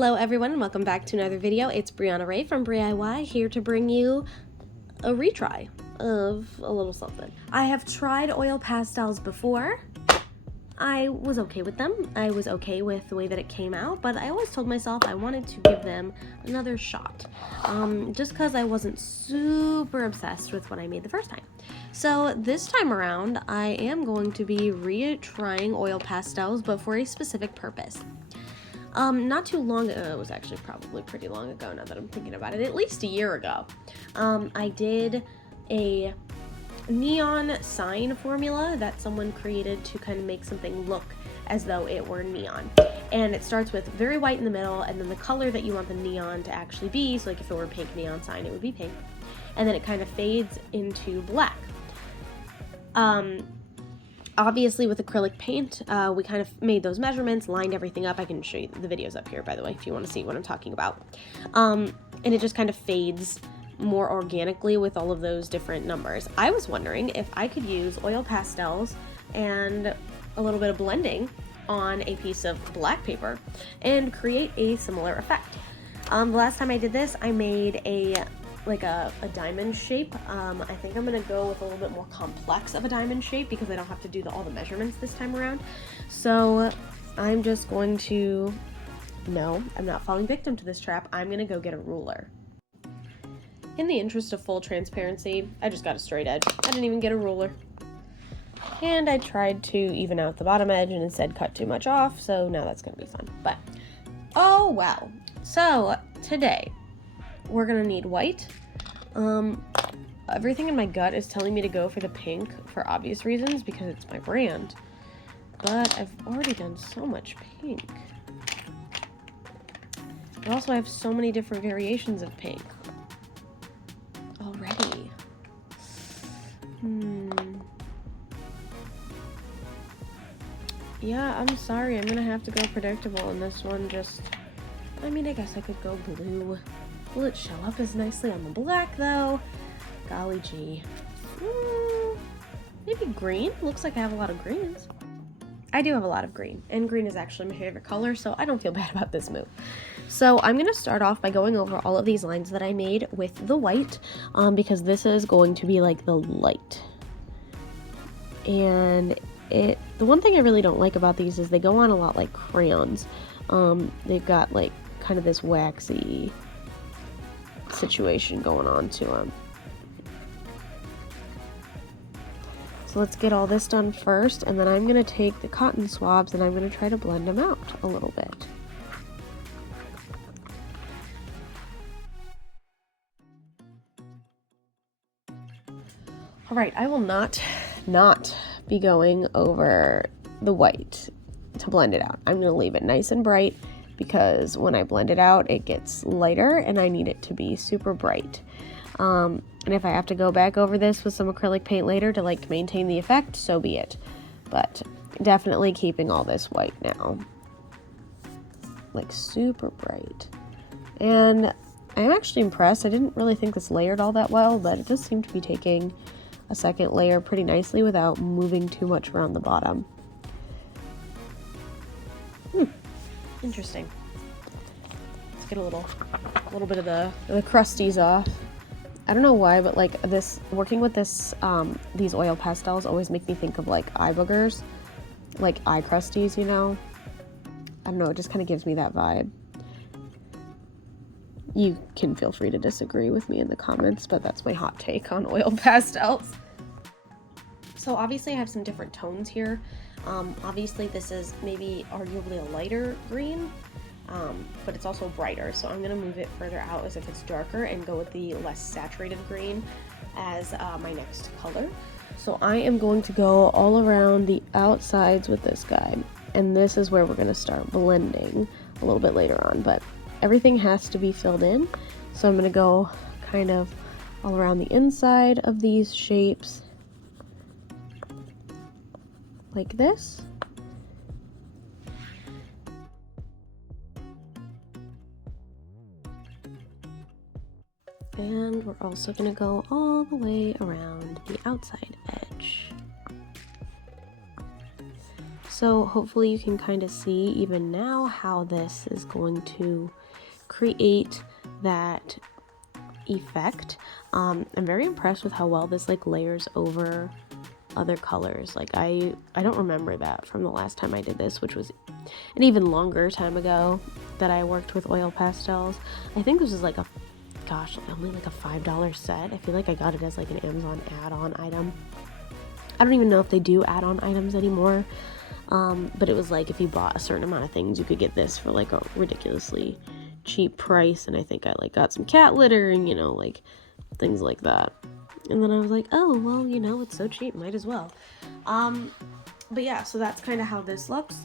Hello everyone and welcome back to another video. It's Brianna Ray from BriIY here to bring you a retry of a little something. I have tried oil pastels before. I was okay with them. I was okay with the way that it came out, but I always told myself I wanted to give them another shot. Just because I wasn't super obsessed with what I made the first time. So this time around, I am going to be retrying oil pastels, but for a specific purpose. Not too long ago, it was actually probably pretty long ago now that I'm thinking about it, at least a year ago, I did a neon sign formula that someone created to kind of make something look as though it were neon. And it starts with very white in the middle, and then the color that you want the neon to actually be, so like if it were a pink neon sign, it would be pink. And then it kind of fades into black. Obviously with acrylic paint, we kind of made those measurements, lined everything up. I can show you the videos up here, by the way, if you want to see what I'm talking about. And it just kind of fades more organically with all of those different numbers. I was wondering if I could use oil pastels and a little bit of blending on a piece of black paper and create a similar effect. The last time I did this, I made a diamond shape. I think I'm gonna go with a little bit more complex of a diamond shape because I don't have to do all the measurements this time around. So I'm just going to, no, I'm not falling victim to this trap. I'm gonna go get a ruler. In the interest of full transparency, I just got a straight edge. I didn't even get a ruler. And I tried to even out the bottom edge and instead cut too much off, so now that's gonna be fun. But, oh well. So today, we're gonna need white. Everything in my gut is telling me to go for the pink for obvious reasons because it's my brand. But I've already done so much pink. And also I have so many different variations of pink already. Yeah, I'm sorry. I'm gonna have to go predictable in this one. I mean, I guess I could go blue. Will it show up as nicely on the black, though? Golly gee. Maybe green? Looks like I have a lot of greens. I do have a lot of green, and green is actually my favorite color, so I don't feel bad about this move. So I'm going to start off by going over all of these lines that I made with the white, because this is going to be like the light. And the one thing I really don't like about these is they go on a lot like crayons. They've got like kind of this waxy situation going on to them. So let's get all this done first, and then I'm going to take the cotton swabs and I'm going to try to blend them out a little bit. Alright, I will not be going over the white to blend it out. I'm going to leave it nice and bright because when I blend it out, it gets lighter and I need it to be super bright. And if I have to go back over this with some acrylic paint later to like maintain the effect, so be it. But definitely keeping all this white now. Like super bright. And I'm actually impressed. I didn't really think this layered all that well, but it does seem to be taking a second layer pretty nicely without moving too much around the bottom. Interesting. Let's get a little bit of the crusties off. I don't know why, but like working with these oil pastels always make me think of like eye boogers, like eye crusties, you know? I don't know, it just kind of gives me that vibe. You can feel free to disagree with me in the comments, but that's my hot take on oil pastels. So obviously I have some different tones here. Obviously this is maybe arguably a lighter green, but it's also brighter, so I'm going to move it further out as if it's darker and go with the less saturated green as my next color. So I am going to go all around the outsides with this guy, and this is where we're going to start blending a little bit later on, but everything has to be filled in, so I'm going to go kind of all around the inside of these shapes like this. And we're also going to go all the way around the outside edge. So hopefully you can kind of see even now how this is going to create that effect. I'm very impressed with how well this like layers over other colors. Like I don't remember that from the last time I did this, which was an even longer time ago that I worked with oil pastels. I think this was like only like a $5 set. I feel like I got it as like an Amazon add-on item. I don't even know if they do add-on items anymore. But it was like if you bought a certain amount of things, you could get this for like a ridiculously cheap price. And I think I like got some cat litter and, you know, like things like that. And then I was like, oh, well, you know, it's so cheap, might as well. But yeah, so that's kind of how this looks.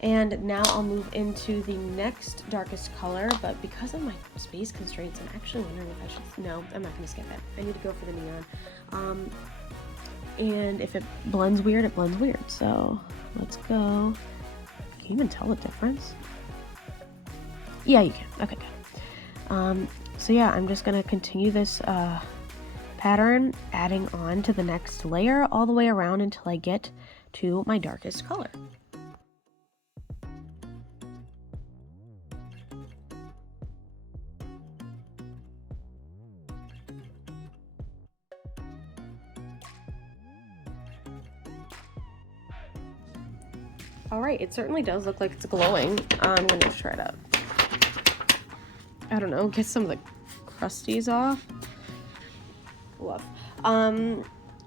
And now I'll move into the next darkest color, but because of my space constraints, I'm actually wondering if I should, no, I'm not gonna skip it. I need to go for the neon. And if it blends weird, it blends weird. So let's go. Can you even tell the difference? Yeah, you can. Okay, good. So yeah, I'm just gonna continue this pattern, adding on to the next layer all the way around until I get to my darkest color. All right, it certainly does look like it's glowing. I'm gonna try to, I don't know, get some of the crusties off. Love.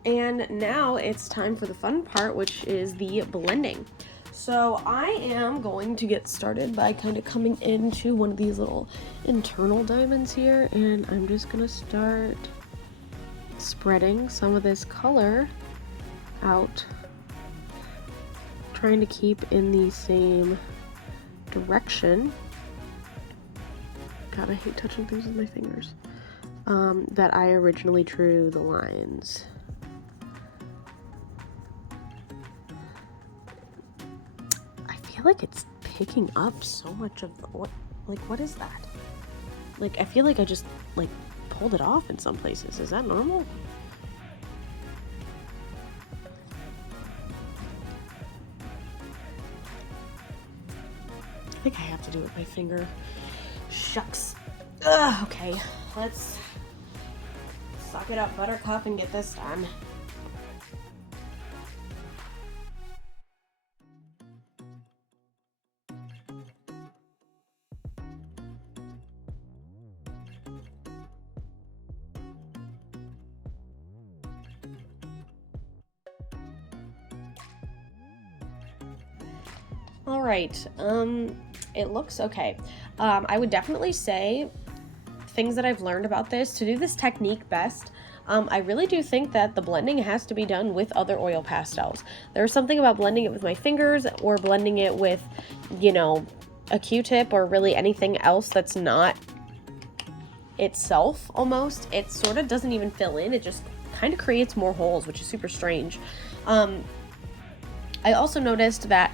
And now it's time for the fun part, which is the blending. So I am going to get started by kind of coming into one of these little internal diamonds here, and I'm just gonna start spreading some of this color out, trying to keep in the same direction. God, I hate touching things with my fingers. That I originally drew the lines. I feel like it's picking up so much of the, what is that? Like, I feel like I just, like, pulled it off in some places. Is that normal? I think I have to do it with my finger. Shucks. Ugh, okay, let's suck it up, Buttercup, and get this done. All right, it looks okay. I would definitely say things that I've learned about this, to do this technique best, I really do think that the blending has to be done with other oil pastels. There's something about blending it with my fingers or blending it with, you know, a Q-tip or really anything else that's not itself almost. It sort of doesn't even fill in. It just kind of creates more holes, which is super strange. I also noticed that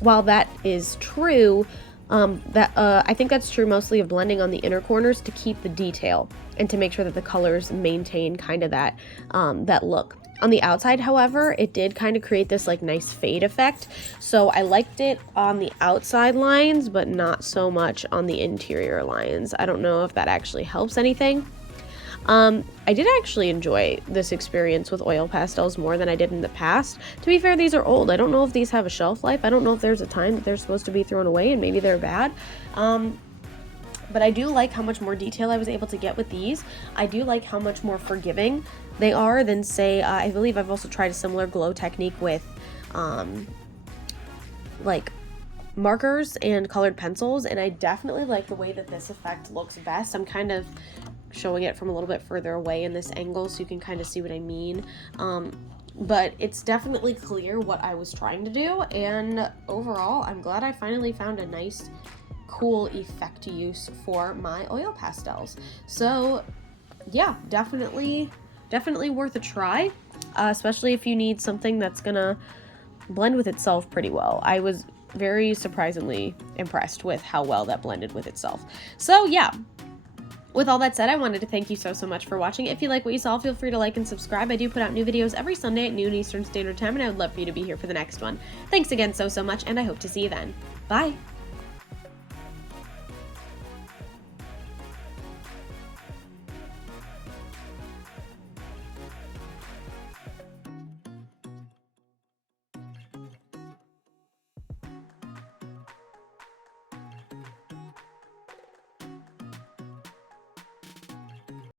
while that is true, I think that's true mostly of blending on the inner corners to keep the detail and to make sure that the colors maintain kind of that that look. On the outside, however, it did kind of create this like nice fade effect. So I liked it on the outside lines, but not so much on the interior lines. I don't know if that actually helps anything. I did actually enjoy this experience with oil pastels more than I did in the past. To be fair, these are old. I don't know if these have a shelf life. I don't know if there's a time that they're supposed to be thrown away and maybe they're bad. But I do like how much more detail I was able to get with these. I do like how much more forgiving they are than, say, I believe I've also tried a similar glow technique with like markers and colored pencils, and I definitely like the way that this effect looks best. I'm kind of showing it from a little bit further away in this angle so you can kind of see what I mean. But it's definitely clear what I was trying to do, and overall I'm glad I finally found a nice cool effect to use for my oil pastels. So yeah, definitely worth a try, especially if you need something that's gonna blend with itself pretty well. I was very surprisingly impressed with how well that blended with itself. So yeah, With all that said, I wanted to thank you so much for watching. If you like what you saw, feel free to like and subscribe. I do put out new videos every Sunday at noon Eastern Standard Time, and I would love for you to be here for the next one. Thanks again so much, and I hope to see you then. Bye!